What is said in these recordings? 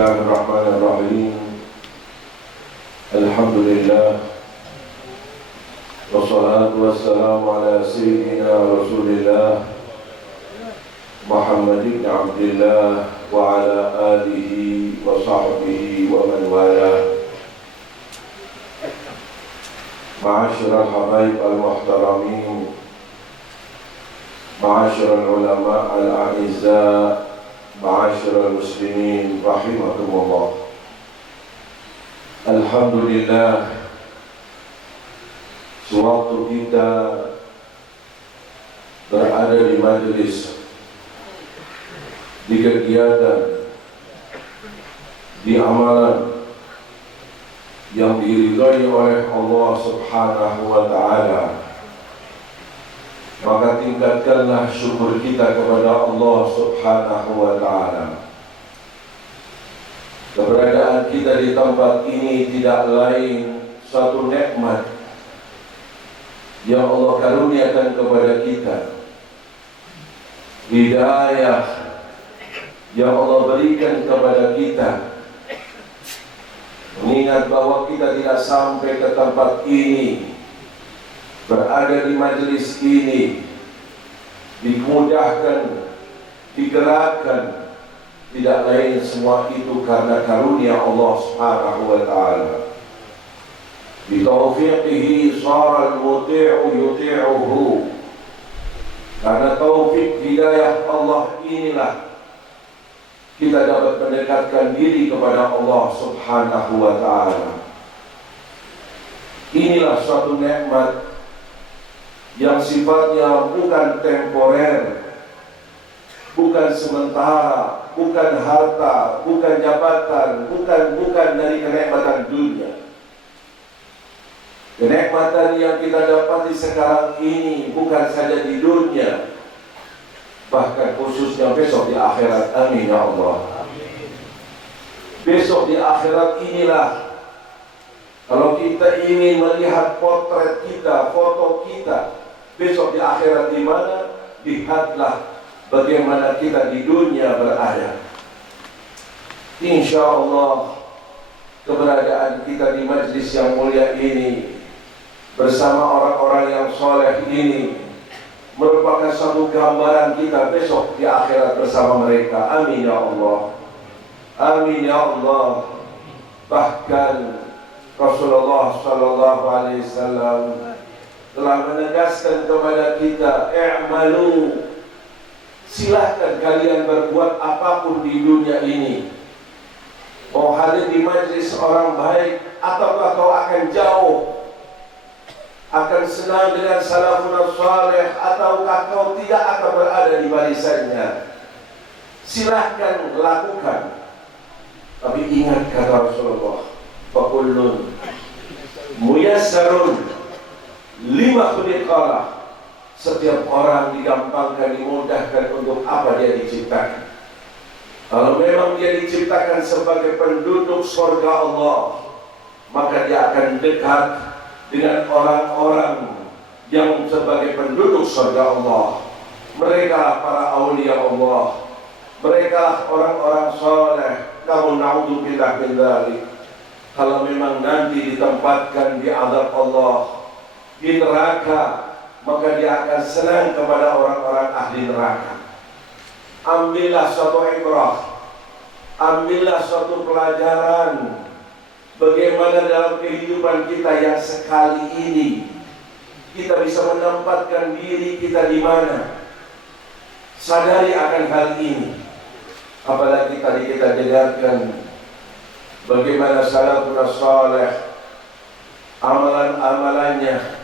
Bismillahirrahmanirrahim. Alhamdulillah. Wassalatu wassalamu ala sayyidina Rasulillah Muhammad ibn Abdillah wa ala alihi wa sahbihi wa man wala. Ma'asyiral habaib al-muhtaramin, ma'asyiral ulama al-a'izza, ma'asyiral muslimin rahimakumullah. Alhamdulillah, sewaktu kita berada di majelis, di kegiatan, di amalan yang diridhai oleh Allah Subhanahu wa ta'ala, maka tingkatkanlah syukur kita kepada Allah Subhanahu wa ta'ala. Keberadaan kita di tempat ini tidak lain suatu nikmat yang Allah karuniakan kepada kita, hidayah yang Allah berikan kepada kita. Mengingat bahwa kita tidak sampai ke tempat ini, berada di majelis ini, dimudahkan, digerakkan, tidak lain semua itu karena karunia Allah Subhanahu wa ta'ala. Bitaufiqihi shara al-muti'u yuti'uhu. Karena taufik hidayah Allah inilah kita dapat mendekatkan diri kepada Allah Subhanahu wa ta'ala. Inilah suatu nikmat yang sifatnya bukan temporer, bukan sementara, bukan harta, bukan jabatan, bukan dari kenikmatan dunia. Kenikmatan yang kita dapati sekarang ini bukan saja di dunia, bahkan khususnya besok di akhirat. Amin ya Allah. Besok di akhirat inilah, kalau kita ingin melihat potret kita, foto kita besok di akhirat di mana, lihatlah bagaimana kita di dunia berada. Insya Allah keberadaan kita di majlis yang mulia ini bersama orang-orang yang soleh ini merupakan satu gambaran kita besok di akhirat bersama mereka. Amin ya Allah. Amin ya Allah. Bahkan Rasulullah sallallahu alaihi wasallam telah menegaskan kepada kita, i'malu, silahkan kalian berbuat apapun di dunia ini. Mau hadir di majlis orang baik, ataukah kau akan jauh, akan senang dengan salafun salih, ataukah kau tidak akan berada di barisannya, silahkan lakukan. Tapi ingat kata Rasulullah, fakullun muyassarun lima khuliqalah. Setiap orang digampangkan, dimudahkan untuk apa dia diciptakan. Kalau memang dia diciptakan sebagai penduduk surga Allah, maka dia akan dekat dengan orang-orang yang sebagai penduduk surga Allah. Mereka para aulia Allah, mereka orang-orang soleh. Namun na'udzubillah min dzalik, kalau memang nanti ditempatkan di azab Allah, di neraka, maka dia akan senang kepada orang-orang ahli neraka. Ambillah suatu ibrah, ambillah suatu pelajaran, bagaimana dalam kehidupan kita yang sekali ini kita bisa menempatkan diri kita di mana. Sadari akan hal ini. Apalagi tadi kita dengarkan bagaimana salafun salih, amalan-amalannya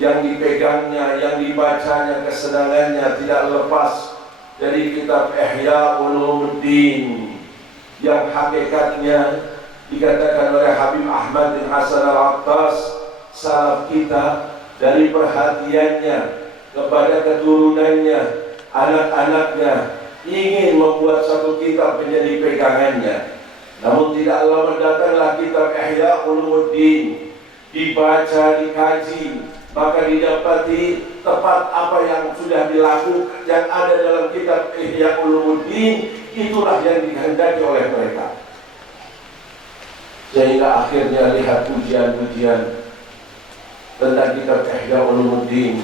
yang dipegangnya, yang dibacanya, kesenangannya tidak lepas dari kitab Ihya Ulumuddin, yang hakikatnya dikatakan oleh Habib Ahmad bin Hasan al-Attas, salaf kita dari perhatiannya kepada keturunannya, anak-anaknya, ingin membuat satu kitab menjadi pegangannya. Namun tidak lama datanglah kitab Ihya Ulumuddin, dibaca, dikaji, maka didapati tepat apa yang sudah dilakukan, yang ada dalam kitab Ihya Ulumuddin, itulah yang dikehendaki oleh mereka. Sehingga akhirnya lihat pujian-pujian tentang kitab Ihya Ulumuddin.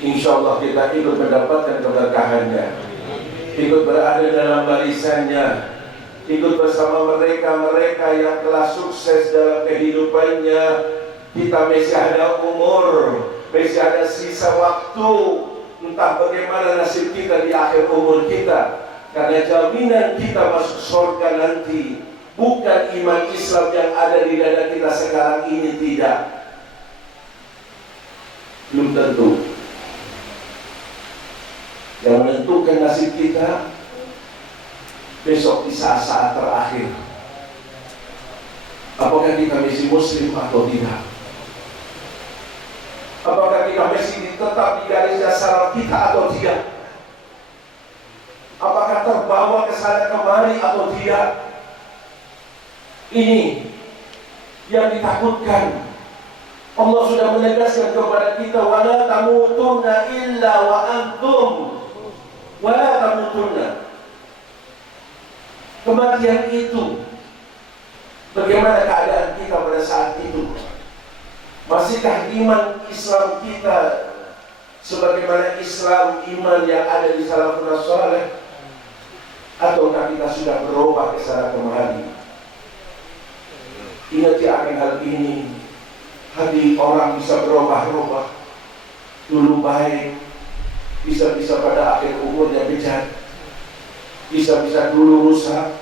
InsyaAllah kita ikut mendapatkan keberkahannya, ikut berada dalam barisannya, ikut bersama mereka-mereka yang telah sukses dalam kehidupannya. Kita masih ada umur, masih ada sisa waktu. Entah bagaimana nasib kita di akhir umur kita. Karena jaminan kita masuk surga nanti bukan iman Islam yang ada di dada kita sekarang ini, tidak. Belum tentu. Yang menentukan nasib kita besok di saat-saat terakhir. Apakah kita masih muslim atau tidak? Apakah kita masih tetap di garis dasar kita atau tidak? Apakah terbawa ke sana kemari atau tidak? Ini yang ditakutkan. Allah sudah menegaskan kepada kita, wala tamutunna illa wa antum, wala tamutunna. Kematian itu, bagaimana keadaan kita pada saat itu? Masihkah iman Islam kita sebagaimana Islam iman yang ada di salafun saleh, ataukah kita sudah berubah ke sana kemari? Ingat akan hal ini. Hati orang bisa berubah-ubah. Dulu baik, bisa-bisa pada akhir umurnya bejat, bisa-bisa dulu rusak,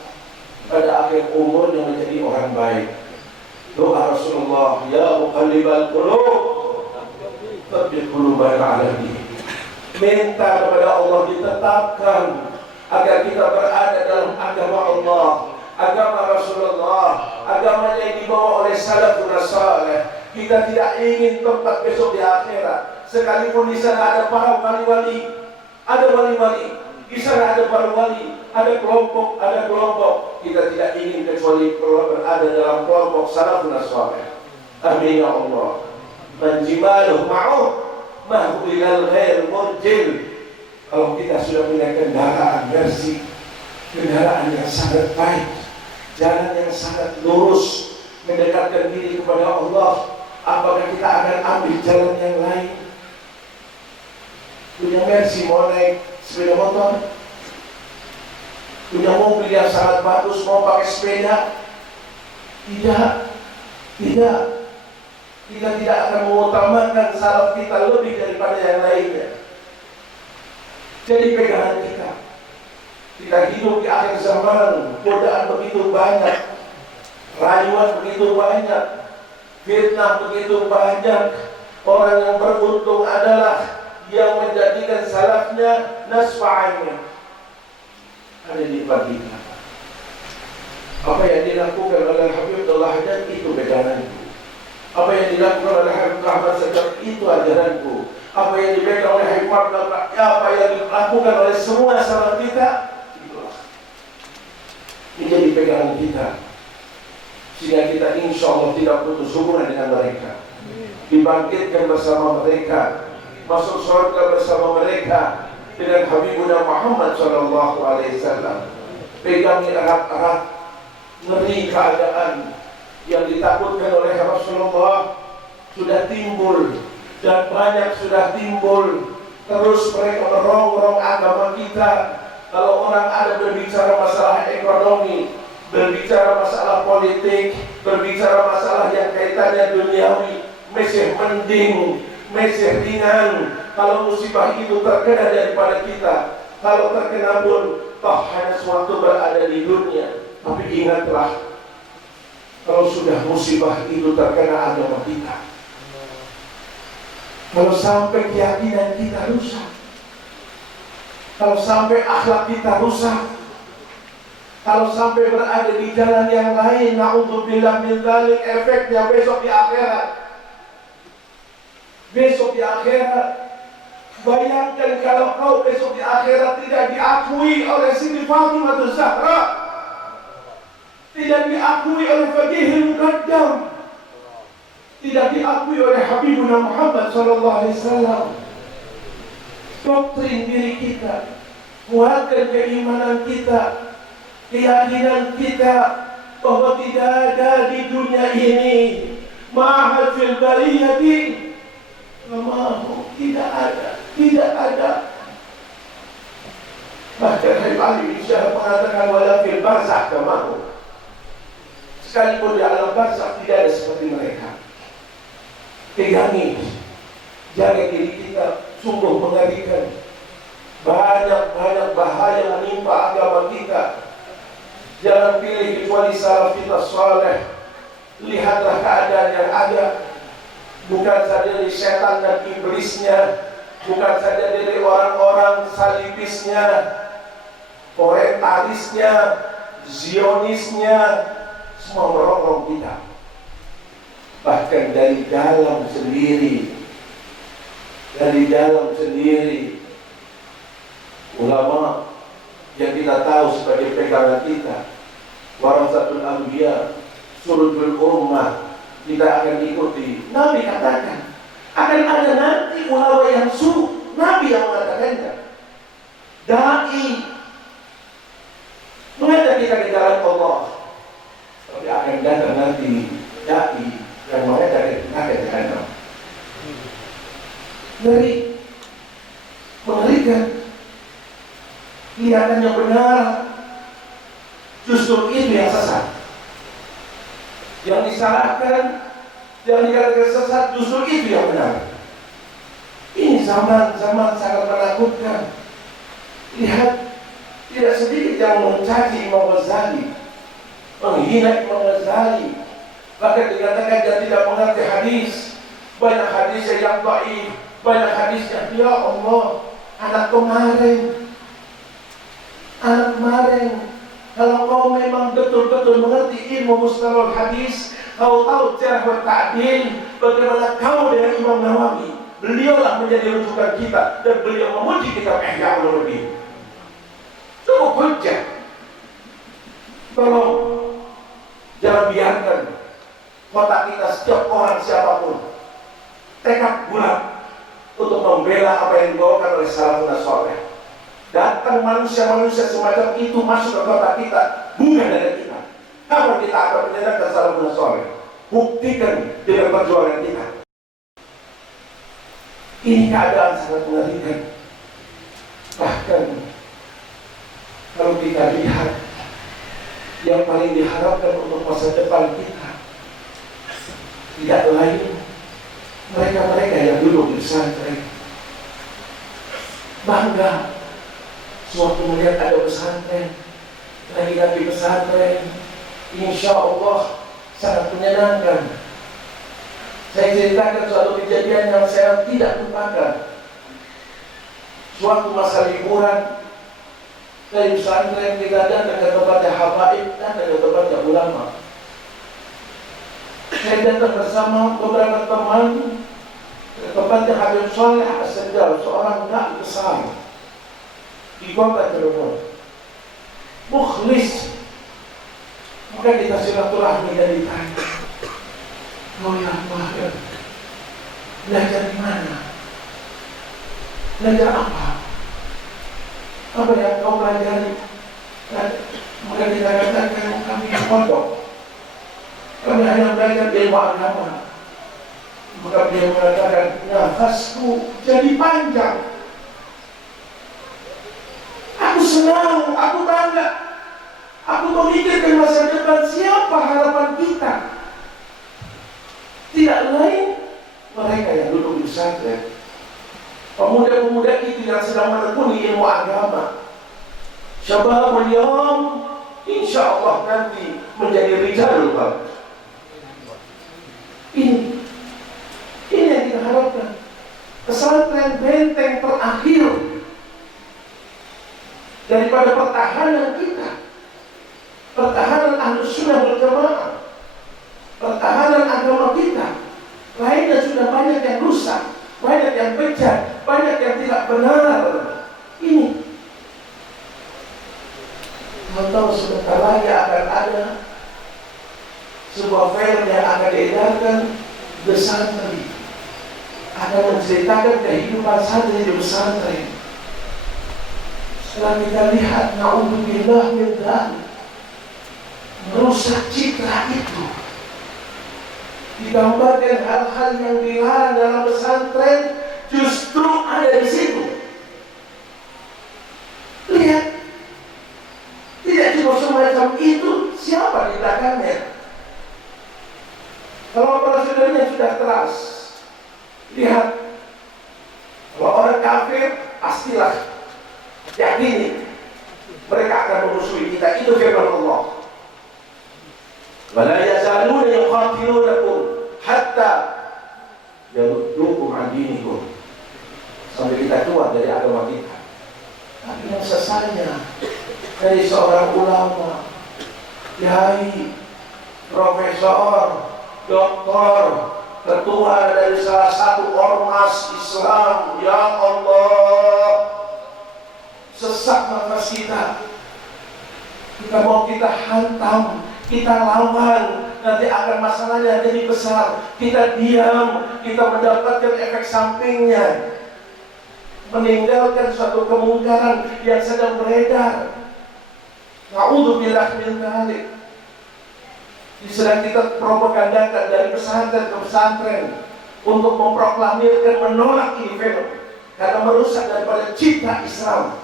pada akhir umurnya menjadi orang baik. Doa Rasulullah, ya muqallibal qulub, tsabbit qulubana ala dinik. Minta kepada Allah ditetapkan agar kita berada dalam agama Allah, agama Rasulullah, agama yang dibawa oleh salafun saleh. Kita tidak ingin tempat besok di akhirat. Sekalipun di sana ada para wali-wali, ada wali-wali, di sana ada para wali, ada kelompok, kita tidak ingin kecuali berada dalam kelompok salafun saleh. Amin ya Allah. Manjimaluh ma'uh mahu ilal ghair murjil. Kalau kita sudah punya kendaraan bersih, kendaraan yang sangat baik, jalan yang sangat lurus, mendekatkan diri kepada Allah, apakah kita akan ambil jalan yang lain? Punya Mercy, mau naik sepeda motor, punya mobil yang sangat bagus, mau pakai sepeda? Tidak. Kita tidak akan mengutamakan salaf kita lebih daripada yang lainnya. Jadi pegangan kita hidup di akhir zaman, godaan begitu banyak, rayuan begitu banyak, fitnah begitu banyak. Orang yang beruntung adalah yang menjadikan salafnya nasfa'annya ada di depan kita. Apa yang dilakukan oleh Habib Abdullah Haddad itu peganganku. Apa yang dilakukan oleh Habib Ahmad Sadar itu ajaranku. Apa yang dipegang oleh Habib Abdullah, apa yang dilakukan oleh semua salaf kita, itulah menjadi pegangan kita. Sehingga kita insya Allah tidak putus hubungan dengan mereka, dibangkitkan bersama mereka, masuk surga bersama mereka dengan Habibuna Muhammad SAW. Pegangi erat-erat. Ngeri keadaan yang ditakutkan oleh Rasulullah sudah timbul, dan banyak sudah timbul. Terus mereka merongrong agama kita. Kalau orang ada berbicara masalah ekonomi, berbicara masalah politik, berbicara masalah yang kaitannya duniawi, masih mending, masih ringan. Kalau musibah itu terkena daripada kita, kalau terkena pun toh hanya sewaktu berada di dunia. Tapi ingatlah, kalau sudah musibah itu terkena agama kita, kalau sampai keyakinan kita rusak, kalau sampai akhlak kita rusak, kalau sampai berada di jalan yang lain, na'udzubillah min dzalik, efeknya besok di akhirat. Besok di akhirat, bayangkan kalau kau besok di akhirat tidak diakui oleh Siti Fatimah Zahra, tidak diakui oleh Faqihul Muqaddam, tidak diakui oleh Habibuna Muhammad SAW. Doktrin diri kita, kuatkan keimanan kita, keyakinan kita, bahwa tidak ada di dunia ini ma'ahad fil bariyati lamahu, tidak ada. Bahkan Habib Ali bin Syah mengatakan wala fil barzakh kamahu, sekalipun di alam barzakh tidak ada seperti mereka. Pegangi, jaga diri kita, sungguh mengerikan. Banyak bahaya menimpa agama kita. Jangan pilih kecuali salaf kita saleh. Lihatlah keadaan yang ada, bukan saja dari setan dan iblisnya, bukan saja dari orang-orang salibisnya, orientalisnya, zionisnya, semua merongrong kita. Bahkan dari dalam sendiri, ulama yang kita tahu sebagai pegangan kita, warasatul anbiya, surujul ummah, kita akan ikuti. Nabi katakan akan ada nanti ulama yang suruh, Nabi yang mengatakannya. Dai mengajak kita ke jalan Allah, tapi akan datang nanti dai yang mengajak kita ke jahanam. Dari mengerikan, kelihatannya benar, justru itu yang sesat. Yang disalahkan, yang dikatakan sesat, justru itu yang benar. Ini zaman sangat menakutkan. Lihat, tidak sedikit yang mencaci Imam Ghazali, menghina Imam Ghazali, bahkan dikatakan dia tidak mengerti hadis. Banyak hadis yang dhaif, banyak hadis yang, ya Allah, anak kemarin, kalau kau memang betul-betul mengerti ilmu mustalahul hadis, kau tahu jarh wa ta'dil, bagaimana kau dengan Imam Nawawi. Beliaulah menjadi rujukan kita, dan beliau memuji kitab Ihya Ulumuddin. Cukup hujjah. Tolong jangan biarkan kotak kita, setiap orang siapapun tekad bulat untuk membela apa yang dibawakan oleh salafun saleh. Datang manusia-manusia semacam itu masuk ke kota kita, bukan dari kita. Kapan kita akan menyenangkan salafun saleh? Buktikan dengan perjuangan kita. Ini keadaan sangat mengerikan. Bahkan kalau kita lihat yang paling diharapkan untuk masa depan kita tidak lain mereka-mereka yang duduk di pesantren. Bangga sewaktu melihat ada pesantren, lagi-lagi pesantren, insya Allah sangat menyenangkan. Saya ceritakan suatu kejadian yang saya tidak lupakan. Suatu masa liburan dari pesantren kita datang ke tempatnya habaib, datang ke tempatnya ulama. Saya datang bersama beberapa teman ke tempatnya Habib Saleh As-Sajjal, seorang dai besar di kota Cirebon, mukhlis. Maka kita silaturahmi dan ditanya, "Oh ya Allah, belajar di mana? Belajar apa? Apa yang kau pelajari?" Maka kita katakan, "Kami di pondok, kami hanya belajar ilmu agama." Maka dia mengatakan, "Nafasku jadi panjang. Aku senang, aku bangga. Aku memikirkan masa depan, siapa harapan kita? Tidak lain mereka yang duduk di pesantren, pemuda-pemuda itu yang sedang menekuni ilmu agama. Syababul yawm, insya Allah nanti menjadi rijalul bab." Ini yang kita harapkan. Pesantren benteng terakhir daripada pertahanan kita, pertahanan Ahlus Sunnah wal Jamaah, pertahanan agama kita. Lainnya sudah banyak yang rusak, banyak yang bejat, banyak yang tidak benar. Ini tahu sebentar lagi akan ada sebuah film yang akan diedarkan, The Santri, akan menceritakan kehidupan santri di pesantren. Setelah kita lihat, na'udzubillah min dzalik, merusak citra itu. Digambarkan hal-hal yang dilarang dalam pesantren justru ada di situ. Lihat, tidak cuma semacam itu, siapa di belakangnya? Kalau prosedurnya sudah keras, lihat, kalau orang kafir pastilah yakini mereka akan memusuhi kita. Itu firman Allah. Wala yazaluna yuqatilunakum hatta yaruddukum an dinikum, sampai kita keluar dari agama kita. Tapi yang sesanya dari seorang ulama, kiai, profesor, doktor, ketua dari salah satu ormas Islam, ya Allah, sesak nafas kita. Kita mau kita hantam, kita lawan, nanti akan masalahnya jadi besar. Kita diam, kita mendapatkan efek sampingnya, meninggalkan suatu kemungkaran yang sedang beredar. Na'udzubillah min dzalik. Sedang kita propagandakan dari pesantren ke pesantren untuk memproklamirkan menolak ini fenomena karena merusak daripada citra Islam.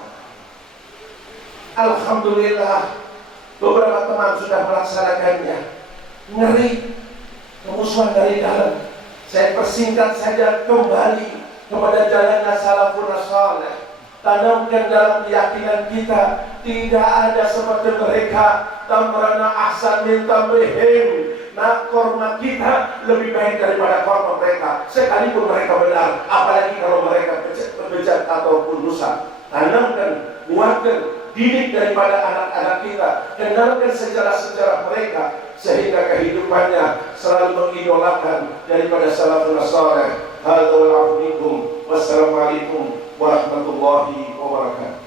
Alhamdulillah, beberapa teman sudah melaksanakannya. Ngeri, kemusuhan dari dalam. Saya persingkat saja, kembali kepada jalannya salafun saleh. Tanamkan dalam keyakinan kita, tidak ada seperti mereka. Tamrana ahsan min tamrihim. Nah, korma kita lebih baik daripada korma mereka, sekalipun mereka benar. Apalagi kalau mereka bejat ataupun rusak. Tanamkan, buatkan, didik daripada anak-anak kita, kenalkan sejarah-sejarah mereka, sehingga kehidupannya selalu mengidolakan daripada salafun saleh. Hadza wal 'afwu minkum. Wassalamualaikum warahmatullahi wabarakatuh.